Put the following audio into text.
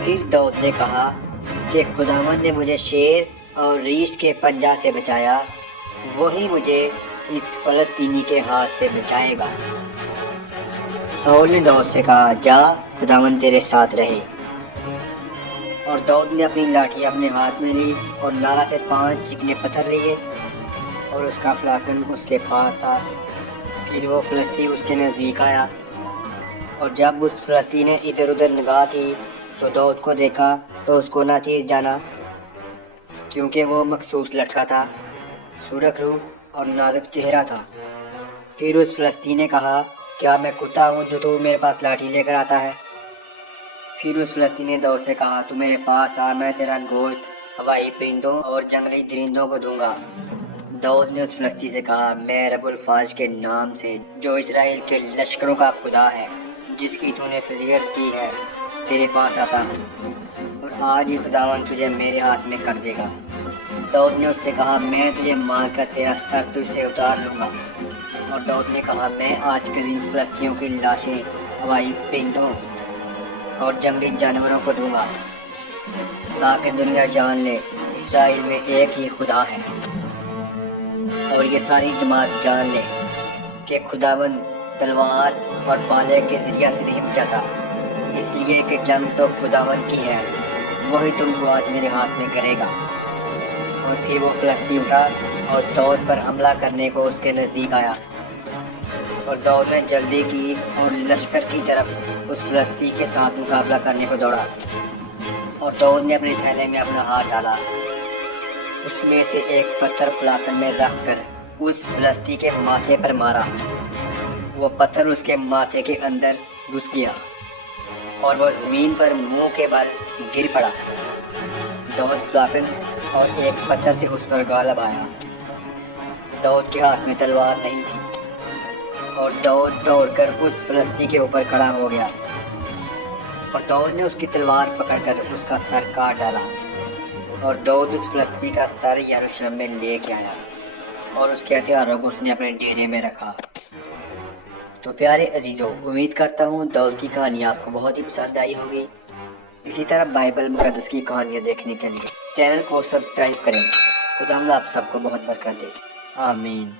پھر داؤد نے کہا کہ خداوند نے مجھے شیر اور ریچھ کے پنجہ سے بچایا، وہی مجھے اس فلسطینی کے ہاتھ سے بچائے گا۔ ساؤل نے داؤد سے کہا، جا، خداوند تیرے ساتھ رہے۔ اور داؤد نے اپنی لاٹھی اپنے ہاتھ میں لی اور نارا سے 5 چکنے پتھر لیے اور اس کا فلاکن اس کے پاس تھا۔ پھر وہ فلسطی اس کے نزدیک آیا، اور جب اس فلسطی نے ادھر ادھر نگاہ کی تو داؤد کو دیکھا تو اس کو ناچیز جانا، کیونکہ وہ مخصوص لڑکا تھا، سرخ روح اور نازک چہرہ تھا۔ پھر اس فلسطی نے کہا، کیا میں کتا ہوں جو تو میرے پاس لاٹھی لے کر آتا ہے؟ پھر اس فلسطی نے داؤد سے کہا، تو میرے پاس آ، میں تیرا گوشت ہوائی پرندوں اور جنگلی درندوں کو دوں گا۔ داؤد نے اس فلسطی سے کہا، میں رب الفاظ کے نام سے جو اسرائیل کے لشکروں کا خدا ہے، جس کی تو نے فضیلت کی ہے، تیرے پاس آتا ہوں، اور آج ہی خداوند تجھے میرے ہاتھ میں کر دے گا۔ داؤد نے اس سے کہا، میں تجھے مار کر تیرا سر تجھ سے اتار لوں گا۔ اور داؤد نے کہا، میں آج کے دن فلسطینیوں کی لاشیں ہوائی پرندوں اور جنگلی جانوروں کو دوں گا، تاکہ دنیا جان لے اسرائیل میں ایک ہی خدا ہے، اور یہ ساری جماعت جان لے کہ خداوند تلوار اور بالے کے ذریعہ سے نہیں بچاتا، اس لیے کہ جنگ تو خداوند کی ہے، وہی تم کو آج میرے ہاتھ میں کرے گا۔ اور پھر وہ فلسطی اٹھا اور داؤد پر حملہ کرنے کو اس کے نزدیک آیا، اور داؤد نے جلدی کی اور لشکر کی طرف اس فلسطی کے ساتھ مقابلہ کرنے کو دوڑا۔ اور داؤد نے اپنے تھیلے میں اپنا ہاتھ ڈالا، اس میں سے ایک پتھر فلاکن میں رکھ کر اس فلسطی کے ماتھے پر مارا۔ وہ پتھر اس کے ماتھے کے اندر گھس گیا اور وہ زمین پر منہ کے بل گر پڑا۔ داؤد فلاکن اور ایک پتھر سے اس پر غالب آیا۔ داؤد کے ہاتھ میں تلوار نہیں تھی، اور داؤد دوڑ کر اس فلسطی کے اوپر کھڑا ہو گیا، اور داؤد نے اس کی تلوار پکڑ کر اس کا سر کاٹ ڈالا۔ اور داؤد اس فلسطی کا سر یروشلم میں لے کے آیا، اور اس کے ہتھیاروں کو اس نے اپنے ڈیرے میں رکھا۔ تو پیارے عزیزوں، امید کرتا ہوں داؤد کی کہانی آپ کو بہت ہی پسند آئی ہوگی۔ اسی طرح بائبل مقدس کی کہانیاں دیکھنے کے لیے چینل کو سبسکرائب کریں۔ خدا آپ سب کو بہت برکت دے، آمین۔